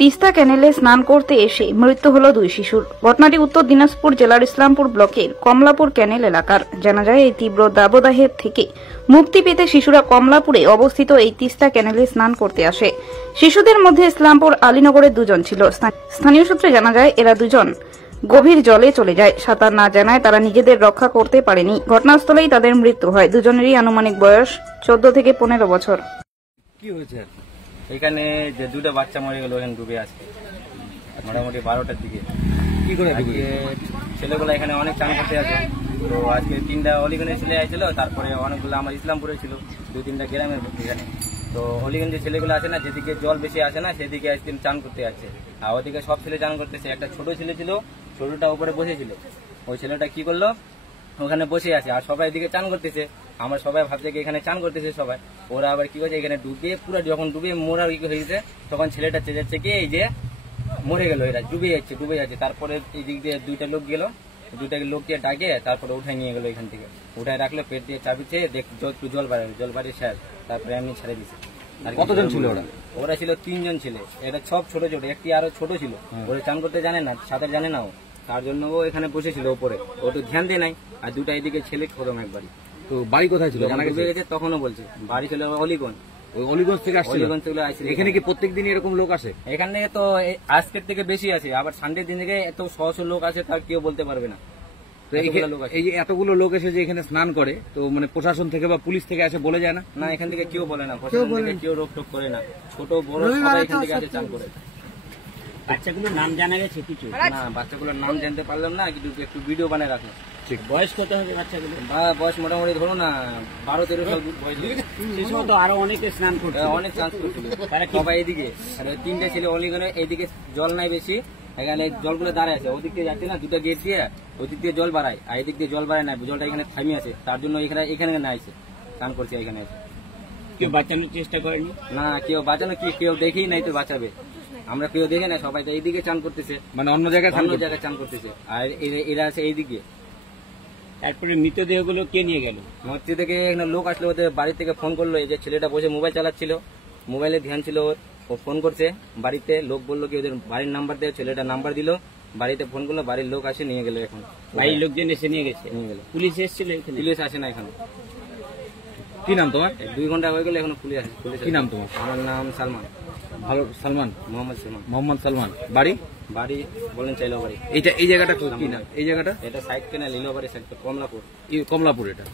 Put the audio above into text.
তিস্তা ক্যানেলে স্নান করতে এসে মৃত্যু হল দুই শিশুর। ঘটনাটি উত্তর দিনাজপুর জেলার ইসলামপুর ব্লকের কমলাপুর ক্যানেল এলাকার। জানা যায়, এই তীব্র দাবদাহের থেকে মুক্তি পেতে শিশুরা কমলাপুরে অবস্থিত এই তিস্তা ক্যানেলে স্নান করতে আসে। শিশুদের মধ্যে ইসলামপুর আলীনগরের দুজন ছিল। স্থানীয় সূত্রে জানা যায়, এরা দুজন গভীর জলে চলে যায়। সাঁতার না জানায় তারা নিজেদের রক্ষা করতে পারেনি। ঘটনাস্থলেই তাদের মৃত্যু হয়। দুজনেরই আনুমানিক বয়স 14 থেকে 15 বছর। কি হয়েছে এখানে? যে দুটো বাচ্চা মরে গেল এখানে ডুবে আসছে মোটামুটি 12টার দিকে। কি করে ছেলেগুলো এখানে অনেক চান করতে আছে। তো আজকে 3টা অলিগঞ্জের ছেলে আসছিল, তারপরে অনেকগুলো আমার ইসলামপুরে ছিল, 2-3টা গ্রামের এখানে। তো অলিগঞ্জের ছেলেগুলো আছে না, যেদিকে জল বেশি আসে না সেদিকে আজকে চান করতে যাচ্ছে। আর ওদিকে সব ছেলে চান করতেছে। একটা ছোট ছেলে ছিল, ছোটটা উপরে বসেছিল। ওই ছেলেটা কি করলো, ওখানে বসে আছে আর সবাই এদিকে চান করতেছে। আমরা সবাই ভাবছে কি এখানে চান করতেছে সবাই। ওরা আবার কি করছে, এখানে ডুবে পুরো যখন ডুবে মোড়ার কি হয়েছে, তখন ছেলেটা চেয়ে যাচ্ছে কি এই যে মরে গেল, এরা ডুবে যাচ্ছে। তারপরে এই দিক দিয়ে 2টা লোক গেল, 2টা লোককে ডাকে তারপরে উঠাই নিয়ে গেলো এখান থেকে। উঠায় রাখলো, পেট দিয়ে চাবি চেয়ে একটু জল বাড়িয়ে শেষ। তারপরে আমি ছেড়ে দিছি। আর কতজন ছিল ওরা? ওরা ছিল 3 জন ছেলে। এটা সব ছোট ছোট, একটি আরো ছোট ছিল। ওরা চান করতে জানে না, সাঁতার জানে না, তার জন্য ও এখানে বসেছিল উপরে। ও তো ধ্যান দেয় নাই। আর 2টা এদিকে ছেলে খতম একবারই। তো বাড়ি কোথায় ছিল? ডুবে গেছে তখনও বলছে বাড়ি ছিল অলিগঞ্জ। ওই অলিগঞ্জ থেকে আসছে? অলিগঞ্জ থেকে আসছে। এখানে কি প্রত্যেকদিন এরকম লোক আসে? এখানে তো আজকের থেকে বেশি আছে, আবার সানডের দিন থেকে এত 100 লোক আসে তার কেউ বলতে পারবে না। তো এই যে এতগুলো লোক এসে যে এখানে স্নান করে, তো মানে প্রশাসন থেকে বা পুলিশ থেকে আসে বলে যায় না? না, এখান থেকে কেউ বলে না, প্রশাসন থেকে কেউ রোকটোক করে না। ছোট বড় সবাই এখান থেকে আসে চান করে। বাচ্চাগুলোর নাম জানা গেছে কিছু? না, বাচ্চাগুলোর নাম জানতে পারলাম না, কিন্তু একটু ভিডিও বানিয়ে রাখলাম। ঠিক, বয়স কত হবে বাচ্চাগুলো? বয়স মোটামুটি ধরো না 12-13 সাল বয়স। সেই সময় তো আরো অনেকে স্নান করছে, অনেক চান্স করছিল সবাই এদিকে। আর 3টে ছেলে অলিগঞ্জে, এইদিকে জল নাই বেশি, এখানে জলগুলো দাঁড়ায় আছে। ওদিক দিয়ে যাচ্ছে না, 2টা গেট দিয়ে ওদিক দিয়ে জল বাড়ায়, আর এদিক দিয়ে জল বাড়ায় না, জলটা এখানে থামি আছে। তার জন্য এখানে না আসে, চান করছে এখানে আছে। কেউ বাঁচানোর চেষ্টা করেনি? না, কেউ বাঁচানো কি, কেউ দেখেই নাই তো বাঁচাবে। আমরা কেউ দেখে না, সবাই তো এইদিকে চান করতেছে, মানে অন্য জায়গায় চান করতেছে। আর এরা আছে এইদিকে। তারপরে মৃতদেহগুলো কে নিয়ে গেল? মসজিদ থেকে একটা লোক আসলো, ওদের বাড়ি থেকে ফোন করলো। এই যে ছেলেটা বসে মোবাইল চালাচ্ছিল, মোবাইলে ধ্যান ছিল, ও ফোন করছে বাড়িতে। লোক বললো কি ওদের বাড়ির নাম্বার দেয়, ছেলেটা নাম্বার দিল, বাড়িতে ফোন করলো, বাড়ির লোক আসে নিয়ে গেল। এখন বাড়ির লোকজন এসে নিয়ে গেছে, নিয়ে গেল। পুলিশ এসেছিল? পুলিশ আসে না এখানে। কি নাম তোমার? 2 ঘন্টা হয়ে গেল, এখনো পুলিশ আসে। কি নাম তোমার? আমার নাম সালমান। ভালো, সালমান, মোহাম্মদ সালমান। বাড়ি বলেন চাইলো বাড়ি। এই জায়গাটা কি নাম? এই জায়গাটা এটা সাইড কেনা লিলোবাড়ি সাইড, কমলাপুর। কমলাপুর এটা।